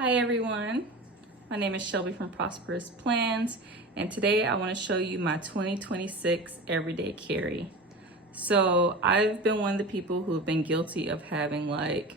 Hi everyone, my name is Shelbie from Prosperous Plans, and today I want to show you my 2026 everyday carry. So I've been one of the people who have been guilty of having like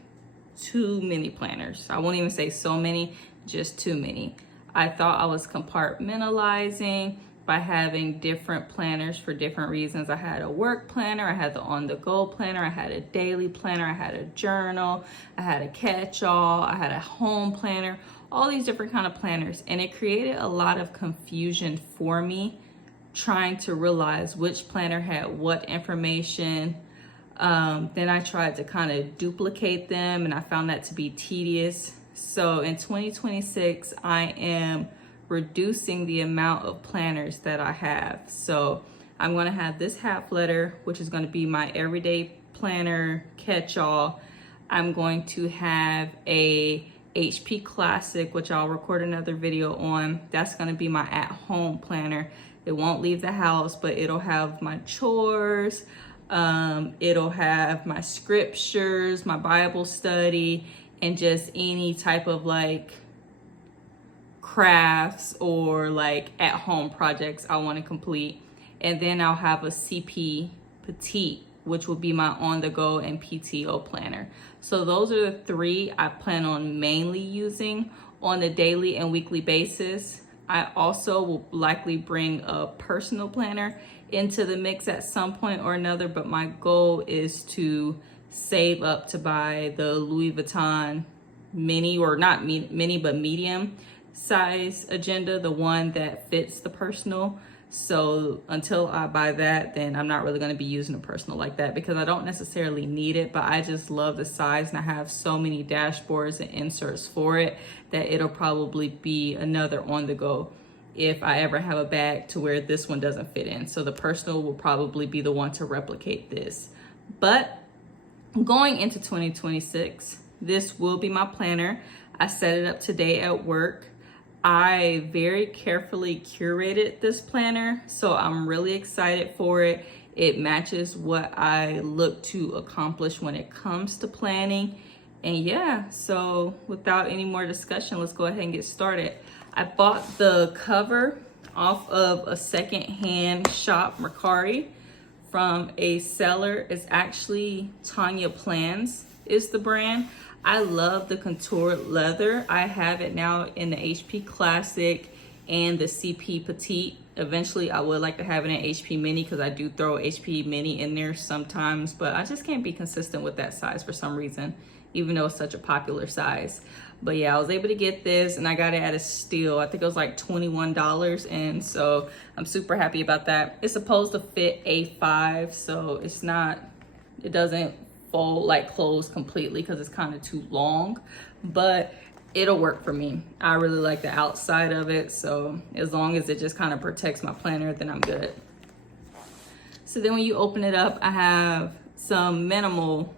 too many planners. I won't even say so many, just too many. I thought I was compartmentalizing by having different planners for different reasons. I had a work planner, I had the on-the-go planner, I had a daily planner, I had a journal, I had a catch-all, I had a home planner, all these different kind of planners. And it created a lot of confusion for me trying to realize which planner had what information. Then I tried to kind of duplicate them and I found that to be tedious. So in 2026, I am reducing the amount of planners that I have. So I'm going to have this half letter, which is going to be my everyday planner catch-all. I'm going to have a HP Classic, which I'll record another video on. That's going to be my at-home planner. It won't leave the house, but it'll have my chores, it'll have my scriptures, my Bible study, and just any type of like crafts or like at-home projects I want to complete. And then I'll have a CP Petite, which will be my on-the-go and PTO planner. So those are the three I plan on mainly using on a daily and weekly basis. I also will likely bring a personal planner into the mix at some point or another, but my goal is to save up to buy the Louis Vuitton mini, or not mini, but medium size agenda, the one that fits the personal. So until I buy that, then I'm not really going to be using a personal like that because I don't necessarily need it, but I just love the size and I have so many dashboards and inserts for it that it'll probably be another on the go if I ever have a bag to where this one doesn't fit in. So the personal will probably be the one to replicate this. But going into 2026, this will be my planner. I set it up today at work. I very carefully curated this planner, so I'm really excited for it. It matches what I look to accomplish when it comes to planning. And yeah, so without any more discussion, let's go ahead and get started. I bought the cover off of a secondhand shop, Mercari, from a seller. It's actually Tanya Plans is the brand. I love the contoured leather. I have it now in the HP Classic and the CP Petite. Eventually, I would like to have it in HP Mini because I do throw HP Mini in there sometimes, but I just can't be consistent with that size for some reason, even though it's such a popular size. But yeah, I was able to get this and I got it at a steal. I think it was like $21, and so I'm super happy about that. It's supposed to fit A5, so it doesn't fold like close completely because it's kind of too long, but it'll work for me. I really like the outside of it, so as long as it just kind of protects my planner, then I'm good. So then when you open it up, I have some minimal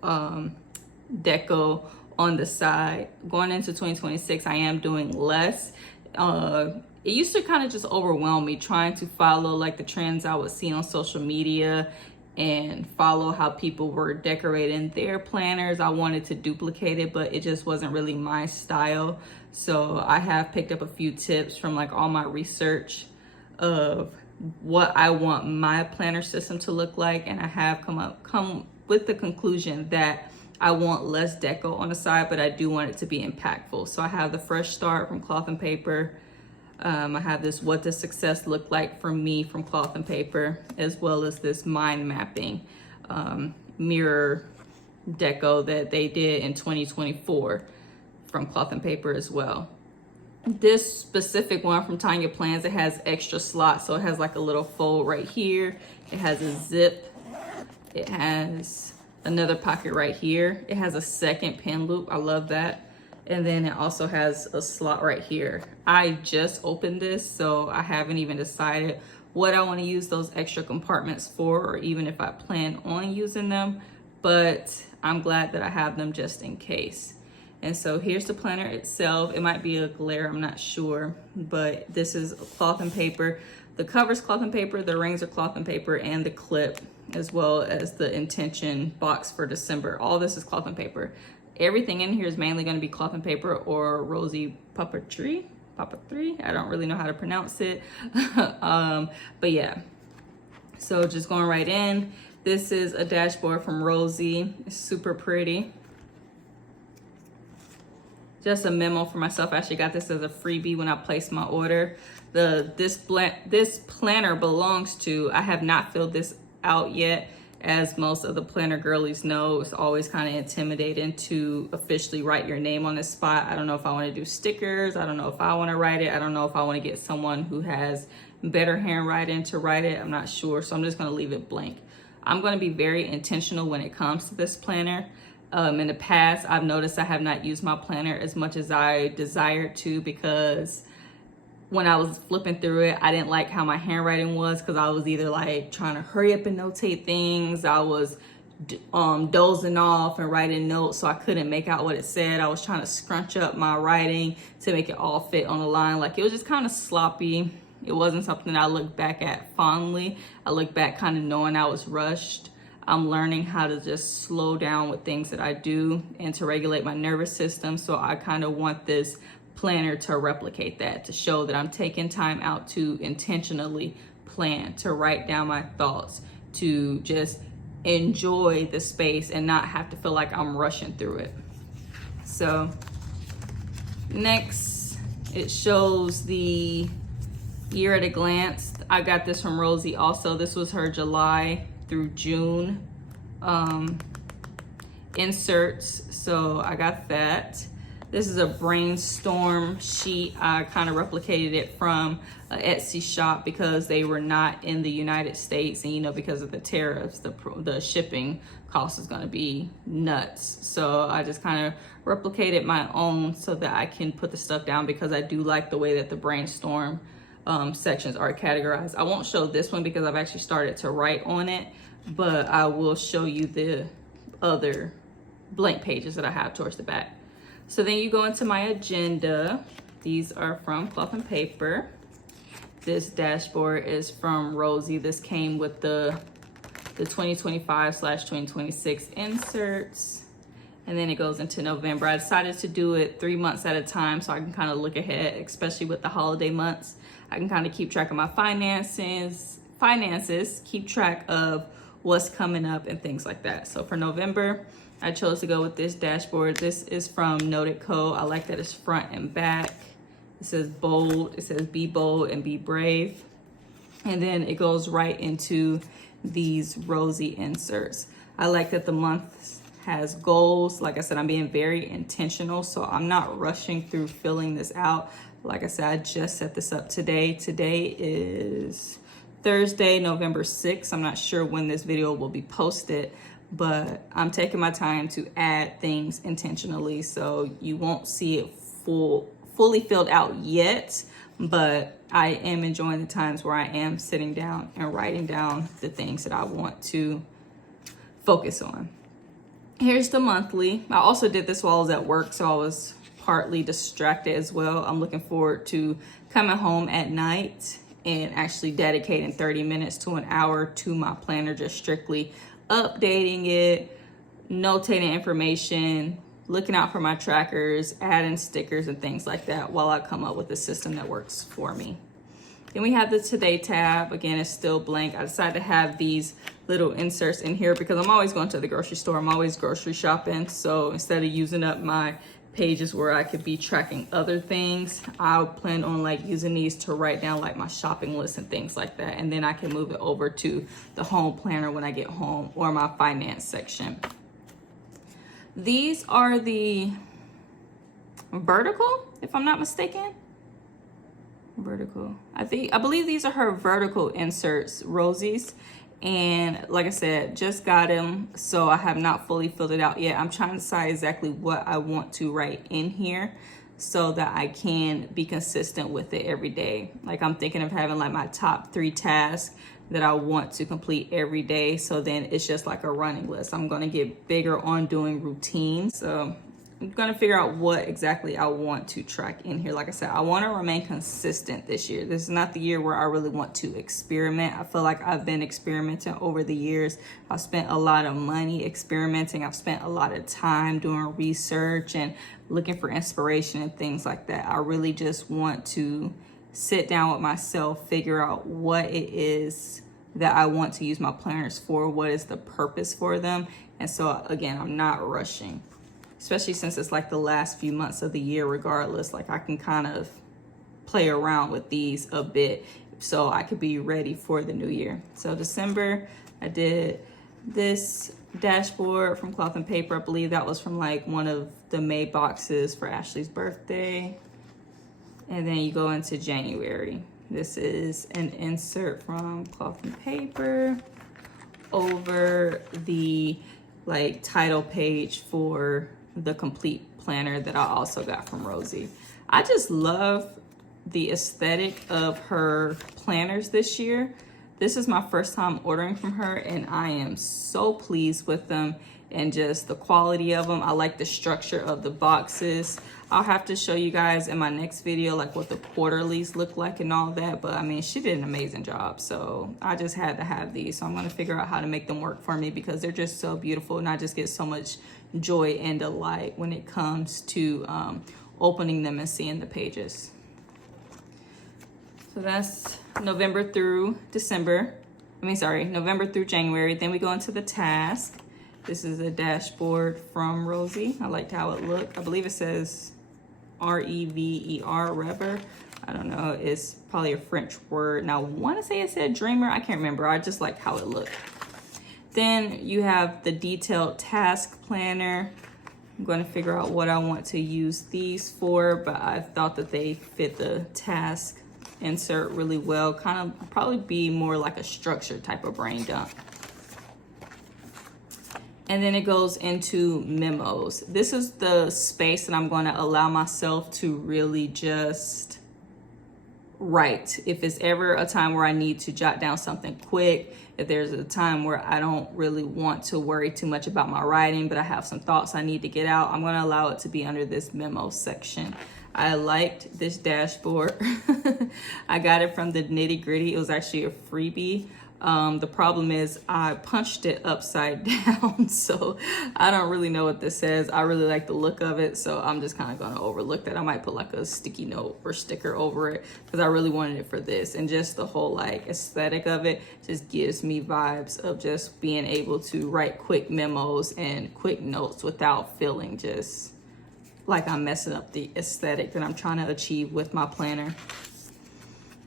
deco on the side. Going into 2026, I am doing less. It used to kind of just overwhelm me trying to follow like the trends I would see on social media and follow how people were decorating their planners. I wanted to duplicate it, but it just wasn't really my style. So I have picked up a few tips from like all my research of what I want my planner system to look like, and I have come with the conclusion that I want less deco on the side, but I do want it to be impactful. So I have the Fresh Start from Cloth and Paper. I have this What Does Success Look Like for Me from Cloth and Paper, as well as this mind mapping mirror deco that they did in 2024 from Cloth and Paper as well. This specific one from Tanya Plans, it has extra slots. So it has like a little fold right here. It has a zip. It has another pocket right here. It has a second pin loop. I love that. And then it also has a slot right here. I just opened this, so I haven't even decided what I want to use those extra compartments for, or even if I plan on using them, but I'm glad that I have them just in case. And so here's the planner itself. It might be a glare, I'm not sure, but this is Cloth and Paper. The cover's Cloth and Paper, the rings are Cloth and Paper, and the clip, as well as the intention box for December. All this is Cloth and Paper. Everything in here is mainly going to be cloth and paper or Rosie Papeterie. I don't really know how to pronounce it. But yeah, so just going right in. This is a dashboard from Rosie. It's super pretty. Just a memo for myself. I actually got this as a freebie when I placed my order. This planner belongs to, I have not filled this out yet. As most of the planner girlies know, it's always kind of intimidating to officially write your name on this spot. I don't know if I want to do stickers. I don't know if I want to write it. I don't know if I want to get someone who has better handwriting to write it. I'm not sure. So I'm just going to leave it blank. I'm going to be very intentional when it comes to this planner. In the past, I've noticed I have not used my planner as much as I desired to, because when I was flipping through it, I didn't like how my handwriting was, because I was either like trying to hurry up and notate things. I was dozing off and writing notes, so I couldn't make out what it said. I was trying to scrunch up my writing to make it all fit on the line. Like, it was just kind of sloppy. It wasn't something I look back at fondly. I look back kind of knowing I was rushed. I'm learning how to just slow down with things that I do and to regulate my nervous system. So I kind of want this planner to replicate that, to show that I'm taking time out to intentionally plan, to write down my thoughts, to just enjoy the space and not have to feel like I'm rushing through it. So next, it shows the year at a glance. I got this from Rosie also. This was her July through June inserts, so I got that. This is a brainstorm sheet. I kind of replicated it from an Etsy shop because they were not in the United States, and you know, because of the tariffs, the shipping cost is going to be nuts. So I just kind of replicated my own so that I can put the stuff down, because I do like the way that the brainstorm sections are categorized. I won't show this one because I've actually started to write on it, but I will show you the other blank pages that I have towards the back. So then you go into my agenda. These are from Cloth and Paper. This dashboard is from Rosie. This came with the 2025/2026 inserts. And then it goes into November. I decided to do it 3 months at a time so I can kind of look ahead, especially with the holiday months. I can kind of keep track of my finances, keep track of what's coming up and things like that. So for November, I chose to go with this dashboard. This is from Noted Co. I like that it's front and back. It says bold. It says be bold and be brave. And then it goes right into these Rosie inserts. I like that the month has goals. Like I said, I'm being very intentional, so I'm not rushing through filling this out. Like I said, I just set this up today. Today is Thursday, November 6th. I'm not sure when this video will be posted, but I'm taking my time to add things intentionally, so you won't see it fully filled out yet, but I am enjoying the times where I am sitting down and writing down the things that I want to focus on. Here's the monthly. I also did this while I was at work, so I was partly distracted as well. I'm looking forward to coming home at night and actually dedicating 30 minutes to an hour to my planner, just strictly updating it, notating information, looking out for my trackers, adding stickers and things like that while I come up with a system that works for me. Then we have the Today tab. Again, it's still blank. I decided to have these little inserts in here because I'm always going to the grocery store. I'm always grocery shopping. So instead of using up my pages where I could be tracking other things, I'll plan on like using these to write down like my shopping list and things like that. And then I can move it over to the home planner when I get home, or my finance section. These are the vertical, if I'm not mistaken. Vertical. I believe these are her vertical inserts, Rosie's. And like I said, just got them, so I have not fully filled it out yet. I'm trying to decide exactly what I want to write in here so that I can be consistent with it every day. Like, I'm thinking of having like my top 3 tasks that I want to complete every day, so then it's just like a running list. I'm going to get bigger on doing routines. So I'm gonna figure out what exactly I want to track in here. Like I said, I want to remain consistent this year. This is not the year where I really want to experiment. I feel like I've been experimenting over the years. I've spent a lot of money experimenting. I've spent a lot of time doing research and looking for inspiration and things like that. I really just want to sit down with myself, figure out what it is that I want to use my planners for, what is the purpose for them. And so again, I'm not rushing, especially since it's like the last few months of the year regardless. Like I can kind of play around with these a bit so I could be ready for the new year. So December, I did this dashboard from Cloth and Paper. I believe that was from like one of the May boxes for Ashley's birthday. And then you go into January. This is an insert from Cloth and Paper over the like title page for the complete planner that I also got from Rosie. I just love the aesthetic of her planners this year. This is my first time ordering from her and I am so pleased with them and just the quality of them. I like the structure of the boxes. I'll have to show you guys in my next video like what the quarterlies look like and all that, but I mean, she did an amazing job. So I just had to have these. So I'm gonna figure out how to make them work for me because they're just so beautiful and I just get so much joy and delight when it comes to opening them and seeing the pages. So that's November through December. November through January. Then we go into the task. This is a dashboard from Rosie. I liked how it looked. I believe it says R-E-V-E-R, Rever. I don't know, it's probably a French word. Now I wanna say it said dreamer, I can't remember. I just like how it looked. Then you have the detailed task planner. I'm gonna figure out what I want to use these for, but I thought that they fit the task insert really well. Kind of probably be more like a structured type of brain dump. And then it goes into memos. This is the space that I'm going to allow myself to really just write. If it's ever a time where I need to jot down something quick, if there's a time where I don't really want to worry too much about my writing, but I have some thoughts I need to get out, I'm going to allow it to be under this memo section. I liked this dashboard. I got it from the Nitty Gritty. It was actually a freebie. The problem is I punched it upside down, so I don't really know what this says. I really like the look of it, so I'm just kind of going to overlook that. I might put like a sticky note or sticker over it because I really wanted it for this, and just the whole like aesthetic of it just gives me vibes of just being able to write quick memos and quick notes without feeling just like I'm messing up the aesthetic that I'm trying to achieve with my planner.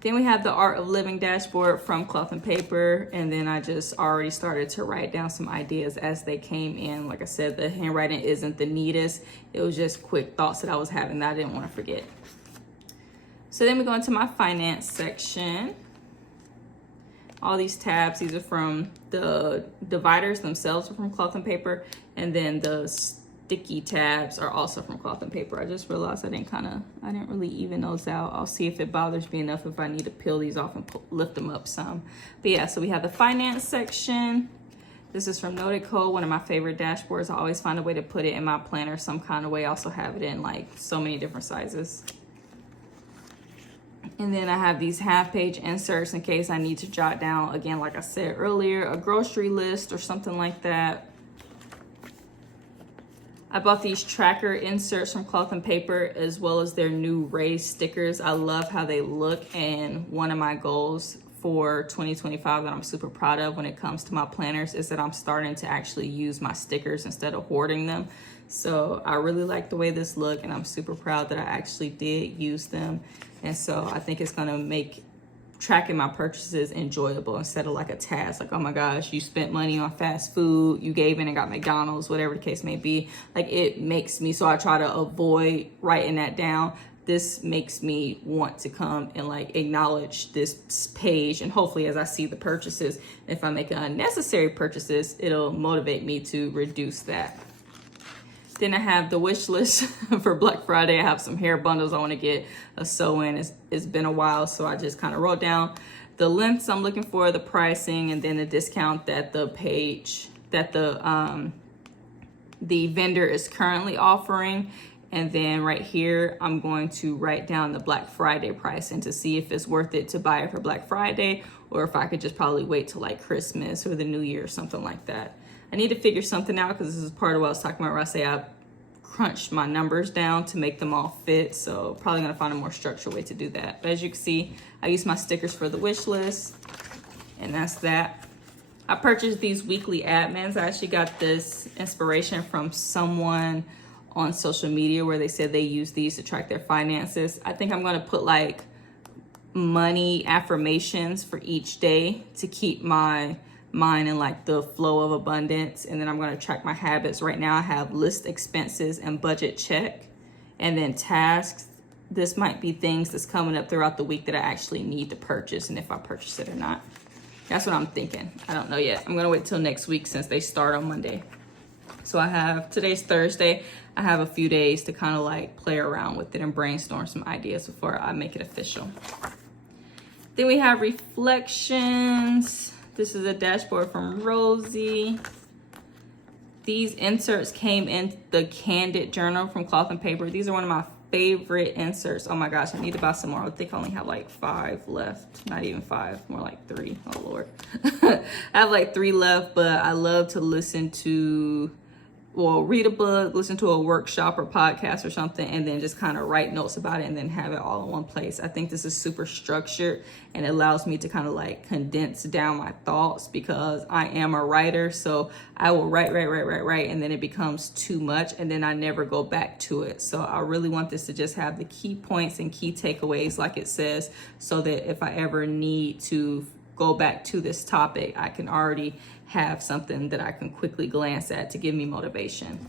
Then we have the Art of Living dashboard from Cloth and Paper, and then I just already started to write down some ideas as they came in. Like I said, the handwriting isn't the neatest. It was just quick thoughts that I was having that I didn't want to forget. So then we go into my finance section. All these tabs, these are from the dividers themselves are from Cloth and Paper, and then the sticky tabs are also from Cloth and Paper. I just realized I didn't really even those out. I'll see if it bothers me enough if I need to peel these off and lift them up some. But yeah, so we have the finance section. This is from Noted Code, one of my favorite dashboards. I always find a way to put it in my planner some kind of way. I also have it in like so many different sizes. And then I have these half-page inserts in case I need to jot down, again, like I said earlier, a grocery list or something like that. I bought these tracker inserts from Cloth and Paper as well as their new raised stickers. I love how they look, and one of my goals for 2025 that I'm super proud of when it comes to my planners is that I'm starting to actually use my stickers instead of hoarding them. So I really like the way this look, and I'm super proud that I actually did use them. And so I think it's gonna make tracking my purchases enjoyable instead of like a task. Like, oh my gosh, you spent money on fast food, you gave in and got McDonald's, whatever the case may be. Like, it makes me, so I try to avoid writing that down. This makes me want to come and like acknowledge this page, and hopefully as I see the purchases, if I make unnecessary purchases, it'll motivate me to reduce that. Then I have the wish list for Black Friday. I have some hair bundles I want to get a sew in. It's been a while, so I just kind of wrote down the lengths I'm looking for, the pricing, and then the discount that the the vendor is currently offering. And then right here, I'm going to write down the Black Friday price and to see if it's worth it to buy it for Black Friday, or if I could just probably wait till like Christmas or the New Year or something like that. I need to figure something out because this is part of what I was talking about where I say I crunched my numbers down to make them all fit. So probably gonna find a more structured way to do that. But as you can see, I use my stickers for the wish list, and that's that. I purchased these weekly admins. I actually got this inspiration from someone on social media where they said they use these to track their finances. I think I'm gonna put like money affirmations for each day to keep my mind in like the flow of abundance. And then I'm gonna track my habits. Right now I have list expenses and budget check, and then tasks. This might be things that's coming up throughout the week that I actually need to purchase, and if I purchase it or not. That's what I'm thinking. I don't know yet. I'm gonna wait till next week since they start on Monday. So today's Thursday. I have a few days to kind of like play around with it and brainstorm some ideas before I make it official. Then we have reflections. This is a dashboard from Rosie. These inserts came in the Candid journal from Cloth and Paper. These are one of my favorite inserts. Oh my gosh, I need to buy some more. I think I only have like 5 left. Not even 5, more like 3. Oh Lord. I have like 3 left, but I love to listen to, well, read a book, listen to a workshop or podcast or something, and then just kind of write notes about it and then have it all in one place. I think this is super structured and it allows me to kind of like condense down my thoughts because I am a writer. So I will write, and then it becomes too much and then I never go back to it. So I really want this to just have the key points and key takeaways like it says, so that if I ever need to go back to this topic, I can already have something that I can quickly glance at to give me motivation.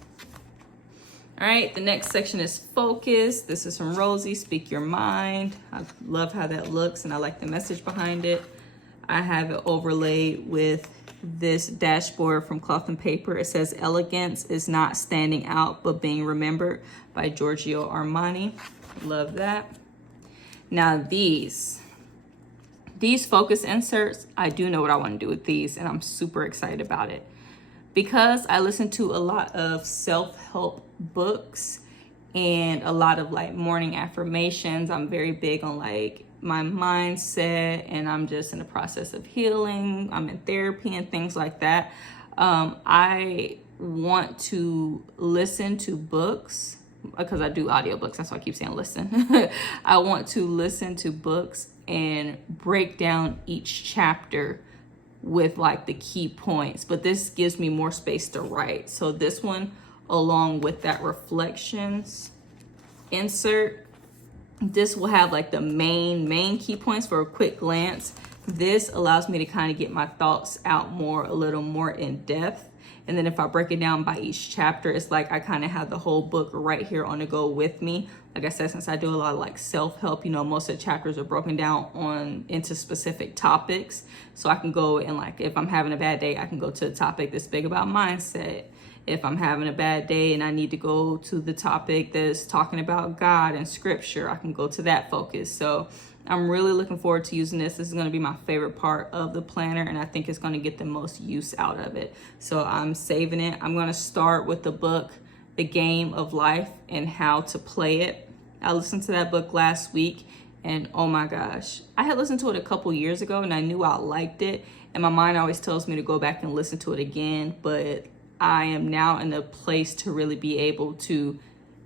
All right, the next section is focus. This is from Rosie, Speak Your Mind. I love how that looks and I like the message behind it. I have it overlaid with this dashboard from Cloth and Paper. It says, Elegance is not standing out, but being remembered, by Giorgio Armani. Love that. Now these focus inserts, I do know what I want to do with these and I'm super excited about it. Because I listen to a lot of self-help books and a lot of like morning affirmations. I'm very big on like my mindset and I'm just in the process of healing. I'm in therapy and things like that. I want to listen to books because I do audiobooks. That's why I keep saying listen. I want to listen to books and break down each chapter with like the key points, but this gives me more space to write. So this one, along with that reflections insert, this will have like the main key points for a quick glance. This allows me to kind of get my thoughts out a little more in depth. And then if I break it down by each chapter, it's like I kind of have the whole book right here on the go with me. Like I said, since I do a lot of like self-help, you know, most of the chapters are broken down into specific topics. So I can go and like, if I'm having a bad day, I can go to a topic that's big about mindset. If I'm having a bad day and I need to go to the topic that's talking about God and scripture, I can go to that focus. So I'm really looking forward to using this. This is going to be my favorite part of the planner, and I think it's going to get the most use out of it. So I'm saving it. I'm going to start with the book, The Game of Life and How to Play It. I listened to that book last week, and oh my gosh, I had listened to it a couple years ago, and I knew I liked it. And my mind always tells me to go back and listen to it again, but I am now in a place to really be able to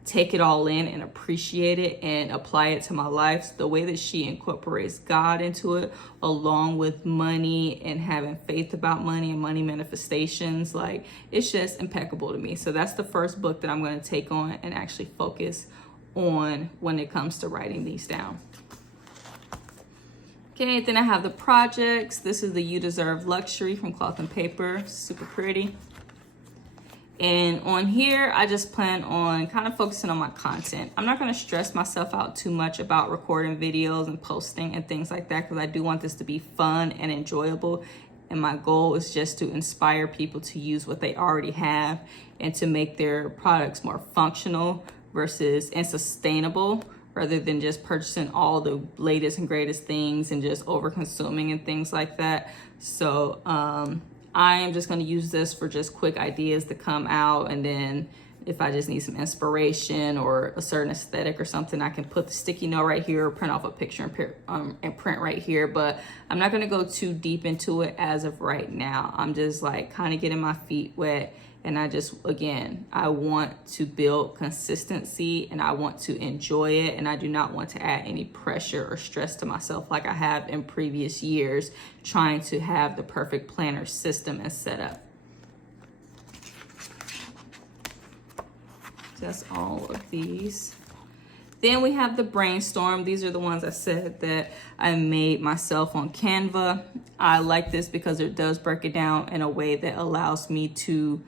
take it all in and appreciate it and apply it to my life. The way that she incorporates God into it, along with money and having faith about money and money manifestations, like it's just impeccable to me. So that's the first book that I'm going to take on and actually focus on when it comes to writing these down. Okay, then I have the projects. This is the You Deserve Luxury from Cloth and Paper, super pretty. And on here, I just plan on kind of focusing on my content. I'm not going to stress myself out too much about recording videos and posting and things like that, because I do want this to be fun and enjoyable. And my goal is just to inspire people to use what they already have and to make their products more functional and sustainable, rather than just purchasing all the latest and greatest things and just over consuming and things like that. So, I am just going to use this for just quick ideas to come out, and then if I just need some inspiration or a certain aesthetic or something, I can put the sticky note right here or print off a picture and print right here. But I'm not going to go too deep into it as of right now. I'm just like kind of getting my feet wet. And I just, again, I want to build consistency and I want to enjoy it. And I do not want to add any pressure or stress to myself like I have in previous years, trying to have the perfect planner system and setup. That's all of these. Then we have the brainstorm. These are the ones I said that I made myself on Canva. I like this because it does break it down in a way that allows me to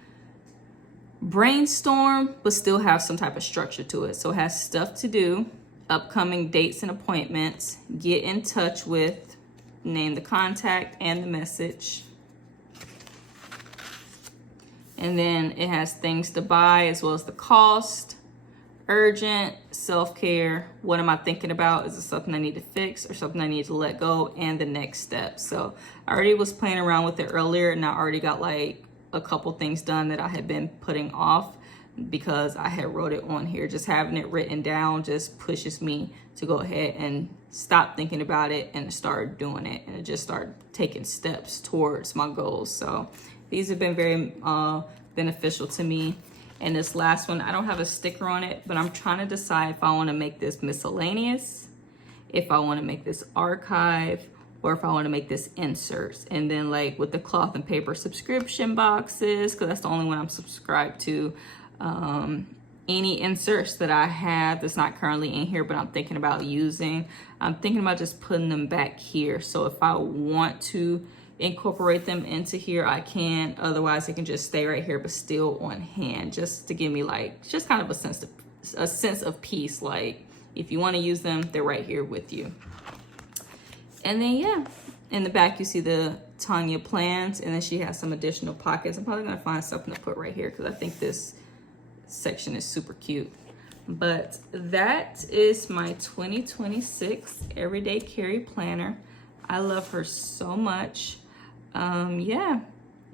brainstorm, but still have some type of structure to it. So it has stuff to do, upcoming dates and appointments, get in touch with, name the contact and the message. And then it has things to buy as well as the cost, urgent, self-care, what am I thinking about? Is it something I need to fix or something I need to let go, and the next step. So I already was playing around with it earlier and I already got like a couple things done that I had been putting off because I had wrote it on here. Just having it written down just pushes me to go ahead and stop thinking about it and start doing it, and just start taking steps towards my goals. So these have been very beneficial to me. And this last one, I don't have a sticker on it, but I'm trying to decide if I want to make this miscellaneous, if I want to make this archive, or if I want to make this inserts. And then like with the cloth and paper subscription boxes, because that's the only one I'm subscribed to, any inserts that I have that's not currently in here but I'm thinking about using, I'm thinking about just putting them back here. So if I want to incorporate them into here, I can. Otherwise it can just stay right here but still on hand, just to give me like just kind of a sense of peace. Like if you want to use them, they're right here with you. And then yeah, in the back you see the Tanya plans, and then she has some additional pockets. I'm probably gonna find something to put right here because I think this section is super cute. But that is my 2026 Everyday Carry Planner. I love her so much. Yeah,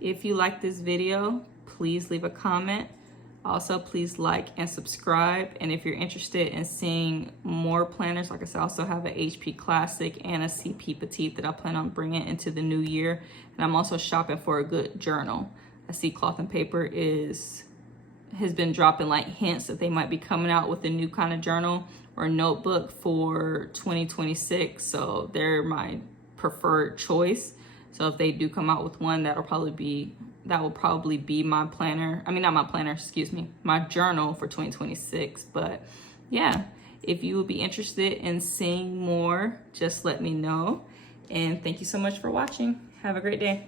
if you like this video, please leave a comment. Also, please like and subscribe. And if you're interested in seeing more planners, like I said, I also have an HP Classic and a CP Petite that I plan on bringing into the new year. And I'm also shopping for a good journal. I see Cloth and Paper has been dropping like hints that they might be coming out with a new kind of journal or notebook for 2026. So they're my preferred choice. So if they do come out with one, that will probably be my planner. I mean, not my planner, excuse me, my journal for 2026. But yeah, if you would be interested in seeing more, just let me know. And thank you so much for watching. Have a great day.